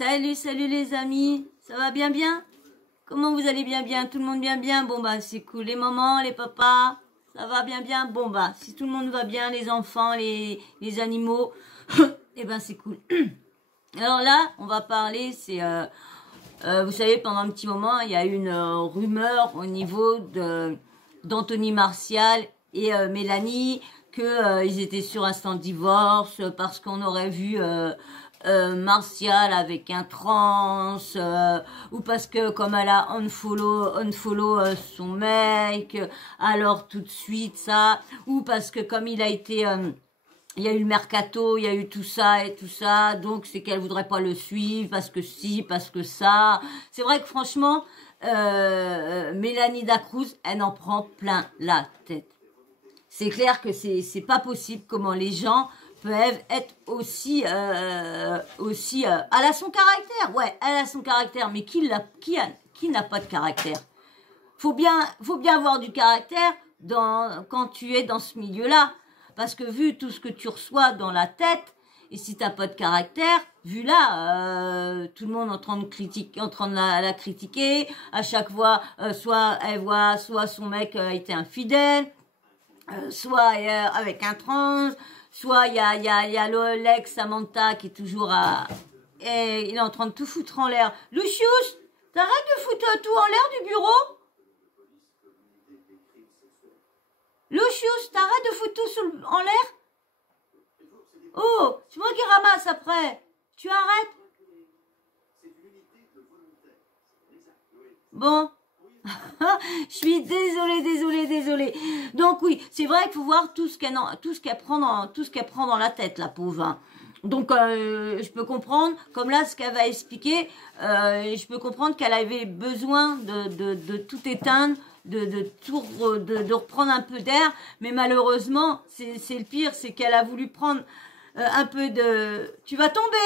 Salut, salut les amis, ça va bien bien? Comment vous allez bien bien? Tout le monde bien bien? Bon bah c'est cool. Les mamans, les papas, ça va bien bien? Bon bah si tout le monde va bien, les enfants, les animaux, eh ben c'est cool. Alors là, on va parler, vous savez, pendant un petit moment, il y a eu une rumeur au niveau d'Anthony Martial et Mélanie que ils étaient sur un stand divorce parce qu'on aurait vu Martial avec un trans ou parce que comme elle a unfollow son mec, alors tout de suite ça, ou parce que comme il y a eu le mercato, il y a eu tout ça et tout ça, donc c'est qu'elle voudrait pas le suivre parce que si, parce que ça. C'est vrai que franchement, Mélanie Dacruz, elle en prend plein la tête. C'est clair que c'est pas possible comment les gens peuvent être aussi elle a son caractère, ouais, elle a son caractère, mais qui n'a pas de caractère? Faut bien avoir du caractère quand tu es dans ce milieu-là. Parce que vu tout ce que tu reçois dans la tête, et si t'as pas de caractère, vu là, tout le monde est en train de la critiquer, à chaque fois, soit elle voit, soit son mec a été infidèle, soit avec un trans, soit il y a l'ex Samantha qui est toujours et il est en train de tout foutre en l'air. Lucius, t'arrêtes de foutre tout en l'air du bureau? Lucius, t'arrêtes de foutre tout en l'air? Oh, c'est moi qui ramasse après. Tu arrêtes? Bon. Je suis désolée. Donc oui, c'est vrai qu'il faut voir tout ce qu'elle prend dans la tête, la pauvre. Hein. Donc je peux comprendre, comme là ce qu'elle va expliquer, je peux comprendre qu'elle avait besoin de tout éteindre, de reprendre un peu d'air, mais malheureusement, c'est le pire, c'est qu'elle a voulu prendre un peu de... Tu vas tomber.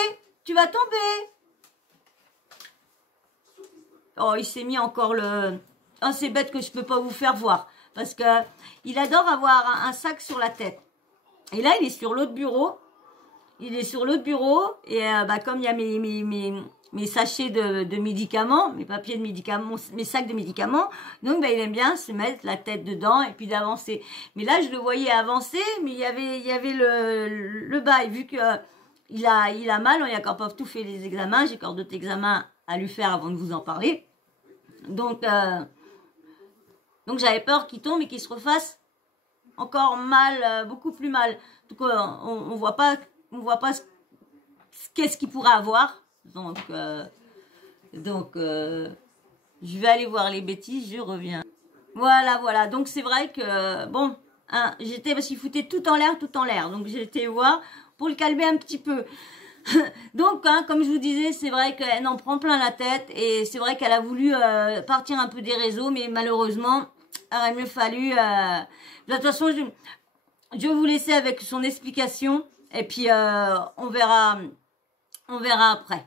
Oh, il s'est mis encore le... Oh, c'est bête que je peux pas vous faire voir. Parce que il adore avoir un sac sur la tête. Et là, il est sur l'autre bureau. Et comme il y a mes sachets de médicaments, mes papiers de médicaments, mes sacs de médicaments, donc il aime bien se mettre la tête dedans et puis d'avancer. Mais là, je le voyais avancer, mais il y avait le bail. Vu que il a mal, on y a encore pas tout fait les examens. J'ai encore d'autres examens à lui faire avant de vous en parler. Donc j'avais peur qu'il tombe et qu'il se refasse encore mal, beaucoup plus mal. Donc on voit pas qu'est-ce qu'il pourrait avoir. Donc je vais aller voir les bêtises, je reviens. Voilà. Donc c'est vrai que bon, hein, parce qu'il foutait tout en l'air. Donc j'ai été voir pour le calmer un petit peu. Donc, hein, comme je vous disais, c'est vrai qu'elle en prend plein la tête et c'est vrai qu'elle a voulu partir un peu des réseaux, mais malheureusement, il aurait mieux fallu... De toute façon, je vais vous laisser avec son explication et puis on verra après.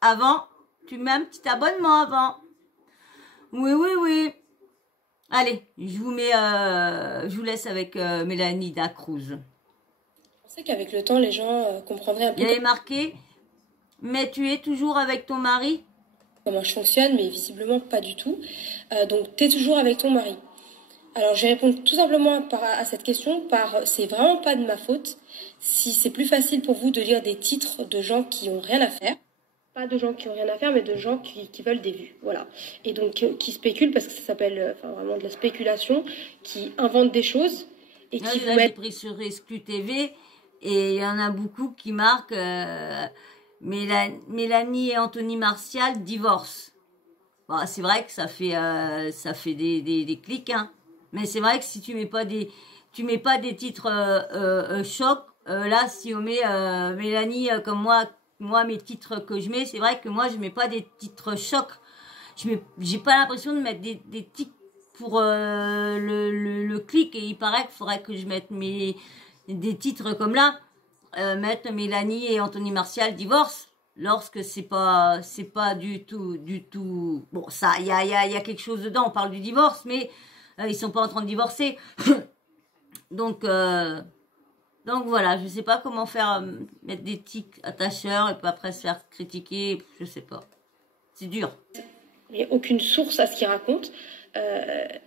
Avant, tu mets un petit abonnement avant. Oui. Allez, je vous laisse avec Mélanie Dacruz. Je pensais qu'avec le temps, les gens comprendraient un peu. Il y avait marqué, mais tu es toujours avec ton mari? Comment je fonctionne, mais visiblement pas du tout. Donc, tu es toujours avec ton mari. Alors, je vais répondre tout simplement à cette question c'est vraiment pas de ma faute. Si c'est plus facile pour vous de lire des titres de gens qui ont rien à faire, pas de gens qui ont rien à faire, mais de gens qui veulent des vues, voilà. Et donc, qui spéculent, parce que ça s'appelle vraiment de la spéculation, qui inventent des choses et qui vous mettent... mettent... J'ai pris sur Exclu TV et il y en a beaucoup qui marquent Mélanie et Anthony Martial divorce. Bon, c'est vrai que ça fait des clics, hein. Mais c'est vrai que si tu mets pas des titres choc, là si on met Mélanie comme moi mes titres que je mets, c'est vrai que moi je mets pas des titres choc. J'ai pas l'impression de mettre des tics pour le clic, et il paraît qu'il faudrait que je mette des titres comme là, mettre Mélanie et Anthony Martial divorce, lorsque c'est pas du tout bon, ça il y a quelque chose dedans, on parle du divorce, mais ils sont pas en train de divorcer. Donc Donc voilà, je sais pas comment faire, mettre des tics attacheurs et puis après se faire critiquer, je sais pas. C'est dur. Il n'y a aucune source à ce qu'il raconte.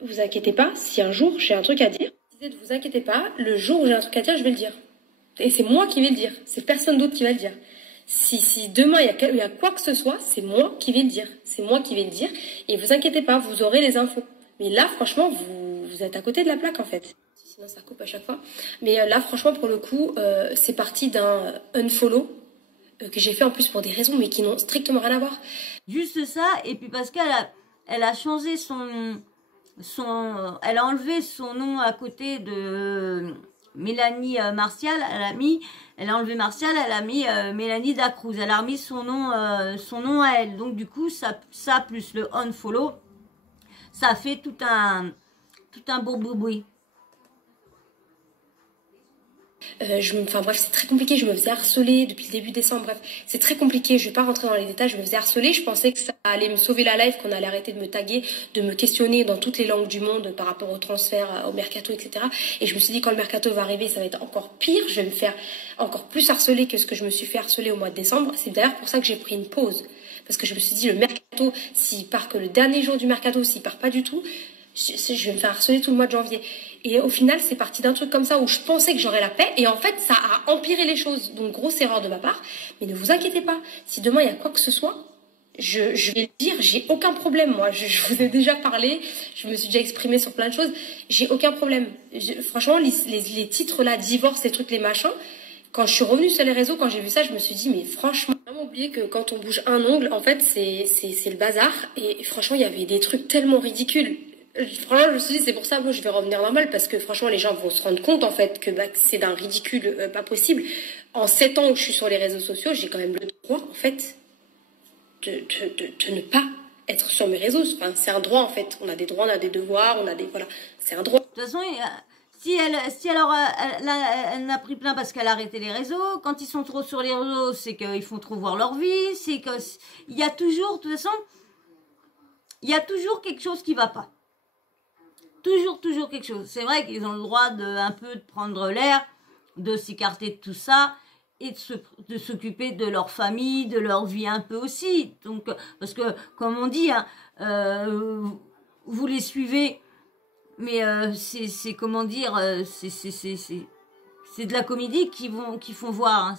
Vous inquiétez pas, si un jour j'ai un truc à dire, ne vous inquiétez pas, le jour où j'ai un truc à dire, je vais le dire. Et c'est moi qui vais le dire, c'est personne d'autre qui va le dire. Si demain il y a quoi que ce soit, c'est moi qui vais le dire. C'est moi qui vais le dire. Et vous inquiétez pas, vous aurez les infos. Mais là, franchement, vous êtes à côté de la plaque en fait. Sinon, ça coupe à chaque fois. Mais là, franchement, pour le coup, c'est parti d'un unfollow que j'ai fait en plus pour des raisons, mais qui n'ont strictement rien à voir. Juste ça, et puis parce elle a changé elle a enlevé son nom à côté de Mélanie Martial, elle a enlevé Martial, elle a mis Mélanie Dacruz, elle a remis son nom à elle. Donc du coup, ça plus le unfollow, ça fait tout un bourboui. Enfin bref, c'est très compliqué, je me faisais harceler depuis le début décembre, bref, c'est très compliqué, je vais pas rentrer dans les détails, je me faisais harceler, je pensais que ça allait me sauver la life, qu'on allait arrêter de me taguer, de me questionner dans toutes les langues du monde par rapport au transfert, au mercato, etc. Et je me suis dit, quand le mercato va arriver, ça va être encore pire, je vais me faire encore plus harceler que ce que je me suis fait harceler au mois de décembre. C'est d'ailleurs pour ça que j'ai pris une pause, parce que je me suis dit, le mercato, s'il part que le dernier jour du mercato, s'il part pas du tout, je vais me faire harceler tout le mois de janvier. Et au final, c'est parti d'un truc comme ça où je pensais que j'aurais la paix. Et en fait, ça a empiré les choses. Donc, grosse erreur de ma part. Mais ne vous inquiétez pas. Si demain, il y a quoi que ce soit, je vais le dire. J'ai aucun problème, moi. Je vous ai déjà parlé. Je me suis déjà exprimée sur plein de choses. J'ai aucun problème. Franchement, les titres là, divorce, les trucs, les machins. Quand je suis revenue sur les réseaux, quand j'ai vu ça, je me suis dit, mais franchement, j'ai vraiment oublié que quand on bouge un ongle, en fait, c'est le bazar. Et franchement, il y avait des trucs tellement ridicules. Franchement, je me suis dit, c'est pour ça, moi, je vais revenir normal, parce que franchement, les gens vont se rendre compte, en fait, que c'est d'un ridicule pas possible. En 7 ans où je suis sur les réseaux sociaux, j'ai quand même le droit, en fait, de ne pas être sur mes réseaux. Enfin, c'est un droit, en fait. On a des droits, on a des devoirs, on a des... Voilà, c'est un droit. De toute façon, si elle a pris plein parce qu'elle a arrêté les réseaux, quand ils sont trop sur les réseaux, c'est qu'ils font trop voir leur vie, c'est que il y a toujours, de toute façon, il y a toujours quelque chose qui va pas. Toujours quelque chose. C'est vrai qu'ils ont le droit un peu de prendre l'air, de s'écarter de tout ça et de s'occuper de leur famille, de leur vie un peu aussi. Donc, parce que, comme on dit, hein, vous les suivez, mais c'est comment dire, c'est de la comédie qu'ils font voir. Hein.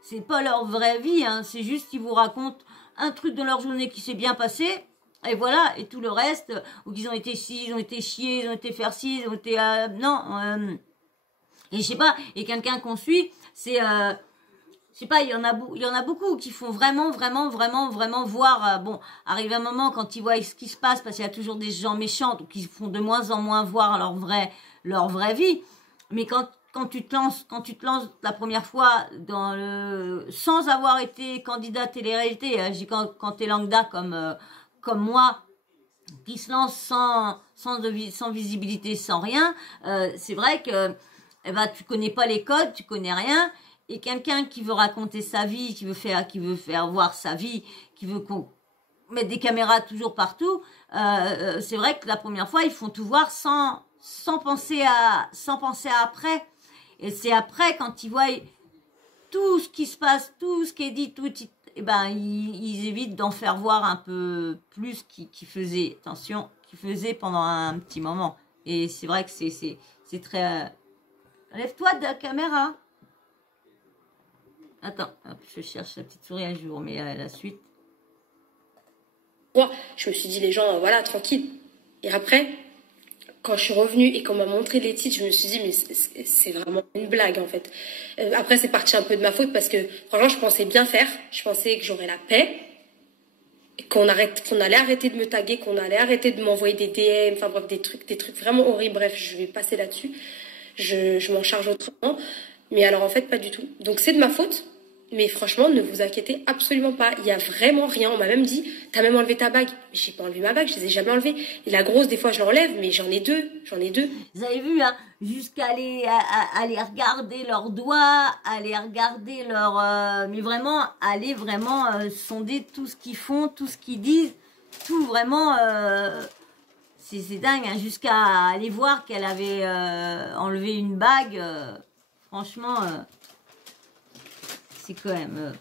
C'est pas leur vraie vie. Hein. C'est juste qu'ils vous racontent un truc de leur journée qui s'est bien passé. Et voilà, et tout le reste, où ils ont été ci, ils ont été chiés, ils ont été faire ci, ils ont été... et je sais pas, et quelqu'un qu'on suit, c'est... je sais pas, il y en a beaucoup qui font vraiment voir... bon, arrive un moment quand ils voient ce qui se passe, parce qu'il y a toujours des gens méchants, donc ils font de moins en moins voir leur vraie vie. Mais quand tu te lances la première fois sans avoir été candidat télé-réalité, je dis quand t'es lambda comme moi, qui se lance sans visibilité, sans rien, c'est vrai que tu connais pas les codes, tu connais rien, et quelqu'un qui veut raconter sa vie, qui veut faire voir sa vie, qui veut qu'on mette des caméras toujours partout, c'est vrai que la première fois, ils font tout voir sans penser à après. Et c'est après, quand ils voient tout ce qui se passe, tout ce qui est dit, ils évitent d'en faire voir un peu plus qui faisait pendant un petit moment. Et c'est vrai que c'est très... Lève-toi de la caméra. Attends, hop, je cherche la petite souris un jour, mais la suite. Moi, je me suis dit, les gens, voilà, tranquille. Et après, quand je suis revenue et qu'on m'a montré les titres, je me suis dit, mais c'est vraiment une blague, en fait. Après, c'est parti un peu de ma faute parce que, franchement, je pensais bien faire. Je pensais que j'aurais la paix. Qu'on allait arrêter de me taguer, qu'on allait arrêter de m'envoyer des DM, enfin bref, des trucs vraiment horribles. Bref, je vais passer là-dessus. Je m'en charge autrement. Mais alors, en fait, pas du tout. Donc, c'est de ma faute. Mais franchement, ne vous inquiétez absolument pas. Il y a vraiment rien. On m'a même dit, t'as même enlevé ta bague. Mais j'ai pas enlevé ma bague, je les ai jamais enlevées. Et la grosse, des fois, je l'enlève, mais j'en ai deux. Vous avez vu, hein, jusqu'à aller regarder leurs doigts, aller regarder mais vraiment, aller vraiment sonder tout ce qu'ils font, tout ce qu'ils disent, tout vraiment... c'est dingue, hein, jusqu'à aller voir qu'elle avait enlevé une bague. Franchement, c'est quand même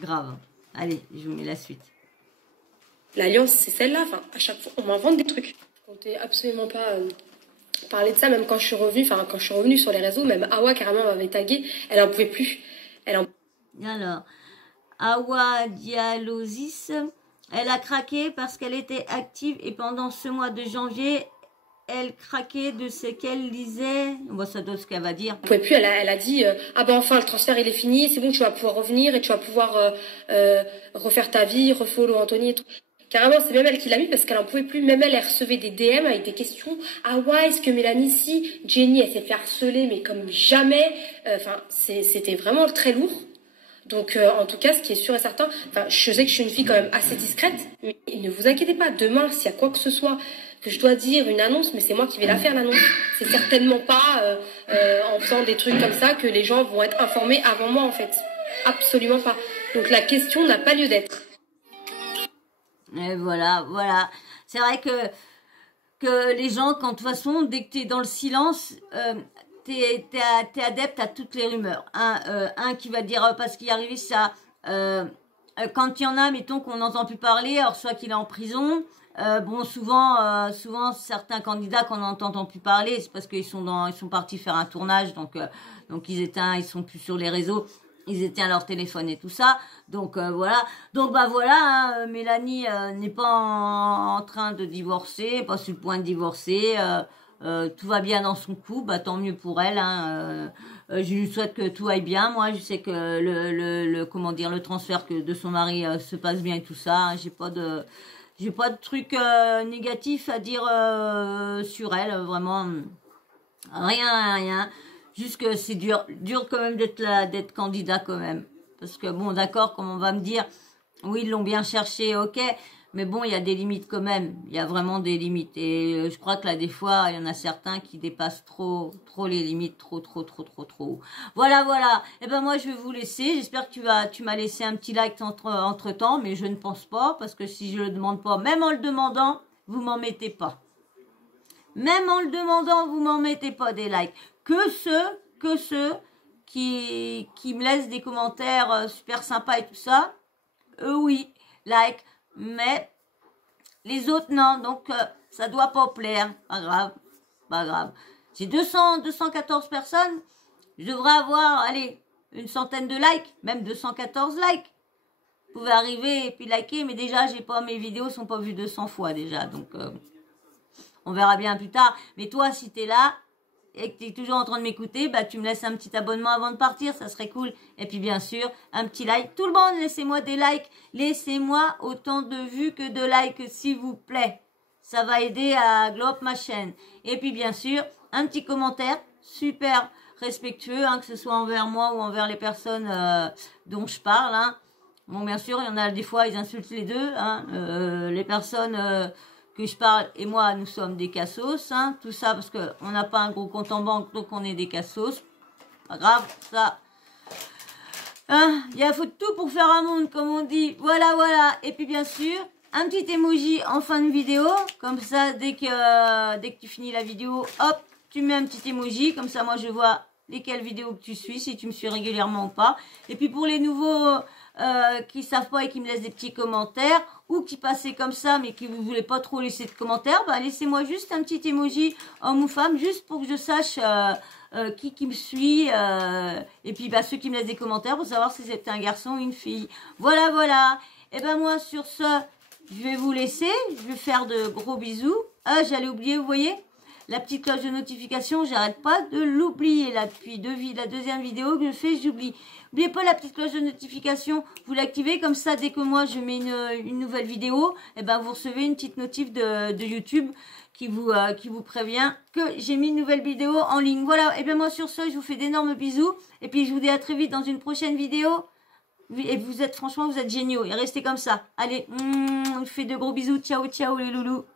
grave. Allez, je vous mets la suite. L'alliance, c'est celle-là. Enfin, à chaque fois, on m'invente des trucs. Je comptais absolument pas parler de ça, même quand je suis revenue. Enfin, quand je suis revenue sur les réseaux, même Awa carrément m'avait tagué. Elle en pouvait plus. Alors, Awa Dialosis, elle a craqué parce qu'elle était active et pendant ce mois de janvier, elle craquait de ce qu'elle lisait. Bon, ça doit ce qu'elle va dire. Elle pouvait plus, elle a dit ah ben enfin le transfert il est fini, c'est bon, tu vas pouvoir revenir et tu vas pouvoir refaire ta vie, refollow Anthony et tout. Carrément, c'est même elle qui l'a mis parce qu'elle en pouvait plus. Même elle recevait des DM avec des questions. Ah ouais, est-ce que Mélanie, si Jenny, elle s'est fait harceler, mais comme jamais. Enfin, c'était vraiment très lourd. Donc, en tout cas, ce qui est sûr et certain, enfin, je sais que je suis une fille quand même assez discrète, mais ne vous inquiétez pas, demain, s'il y a quoi que ce soit que je dois dire, une annonce, mais c'est moi qui vais la faire, l'annonce. C'est certainement pas en faisant des trucs comme ça que les gens vont être informés avant moi, en fait. Absolument pas. Donc, la question n'a pas lieu d'être. Et voilà. C'est vrai que les gens, quand de toute façon, dès que tu es dans le silence, t'es adepte à toutes les rumeurs. Un qui va dire parce qu'il est arrivé ça. Quand il y en a, mettons qu'on n'entend plus parler, alors soit qu'il est en prison. Bon, souvent certains candidats qu'on n'entend plus parler, c'est parce qu'ils sont partis faire un tournage, donc ils sont plus sur les réseaux. Ils éteignent leur téléphone et tout ça. Donc voilà. Donc voilà, hein, Mélanie n'est pas en train de divorcer, pas sur le point de divorcer. Tout va bien dans son couple, tant mieux pour elle. Hein, je lui souhaite que tout aille bien. Moi, je sais que le transfert de son mari se passe bien et tout ça. Hein, j'ai pas de truc négatif à dire sur elle. Vraiment, rien. Juste que c'est dur quand même d'être candidat quand même. Parce que bon, d'accord, comme on va me dire, oui, ils l'ont bien cherché, ok, mais bon, il y a des limites quand même. Il y a vraiment des limites. Et je crois que là, des fois, il y en a certains qui dépassent trop les limites, trop. Voilà. Et ben moi, je vais vous laisser. J'espère que tu m'as laissé un petit like entre temps, mais je ne pense pas, parce que si je le demande pas, même en le demandant, vous m'en mettez pas. Même en le demandant, vous m'en mettez pas des likes. Que ceux qui me laissent des commentaires super sympas et tout ça, eux oui, like, mais les autres non, donc ça doit pas plaire, pas grave. J'ai 214 personnes, je devrais avoir, allez, une centaine de likes, même 214 likes. Vous pouvez arriver et puis liker, mais déjà mes vidéos sont pas vues 200 fois déjà, donc on verra bien plus tard. Mais toi, si t'es là et que tu es toujours en train de m'écouter, bah tu me laisses un petit abonnement avant de partir, ça serait cool. Et puis bien sûr, un petit like. Tout le monde, laissez-moi des likes. Laissez-moi autant de vues que de likes, s'il vous plaît. Ça va aider à glow up ma chaîne. Et puis bien sûr, un petit commentaire super respectueux, hein, que ce soit envers moi ou envers les personnes dont je parle. Hein. Bon, bien sûr, il y en a des fois, ils insultent les deux. Hein, les personnes... que je parle, et moi, nous sommes des cassos, hein, tout ça, parce qu'on n'a pas un gros compte en banque, donc on est des cassos. Pas grave, ça. Hein, il faut tout pour faire un monde, comme on dit. Voilà. Et puis, bien sûr, un petit emoji en fin de vidéo, comme ça, dès que tu finis la vidéo, hop, tu mets un petit emoji, comme ça, moi, je vois lesquelles vidéos que tu suis, si tu me suis régulièrement ou pas. Et puis, pour les nouveaux... qui savent pas et qui me laissent des petits commentaires, ou qui passaient comme ça mais qui vous voulez pas trop laisser de commentaires, bah laissez-moi juste un petit emoji homme ou femme, juste pour que je sache qui me suit, et puis bah ceux qui me laissent des commentaires pour savoir si c'est un garçon ou une fille. Voilà. Et ben moi sur ce, je vais vous laisser, je vais faire de gros bisous. J'allais oublier, vous voyez la petite cloche de notification, j'arrête pas de l'oublier là depuis la deuxième vidéo que je fais, j'oublie. N'oubliez pas la petite cloche de notification, vous l'activez comme ça dès que moi je mets une nouvelle vidéo, et ben vous recevez une petite notif de YouTube qui vous prévient que j'ai mis une nouvelle vidéo en ligne. Voilà, et bien moi sur ce, je vous fais d'énormes bisous et puis je vous dis à très vite dans une prochaine vidéo. Et franchement vous êtes géniaux et restez comme ça. Allez, je vous fais de gros bisous, ciao les loulous.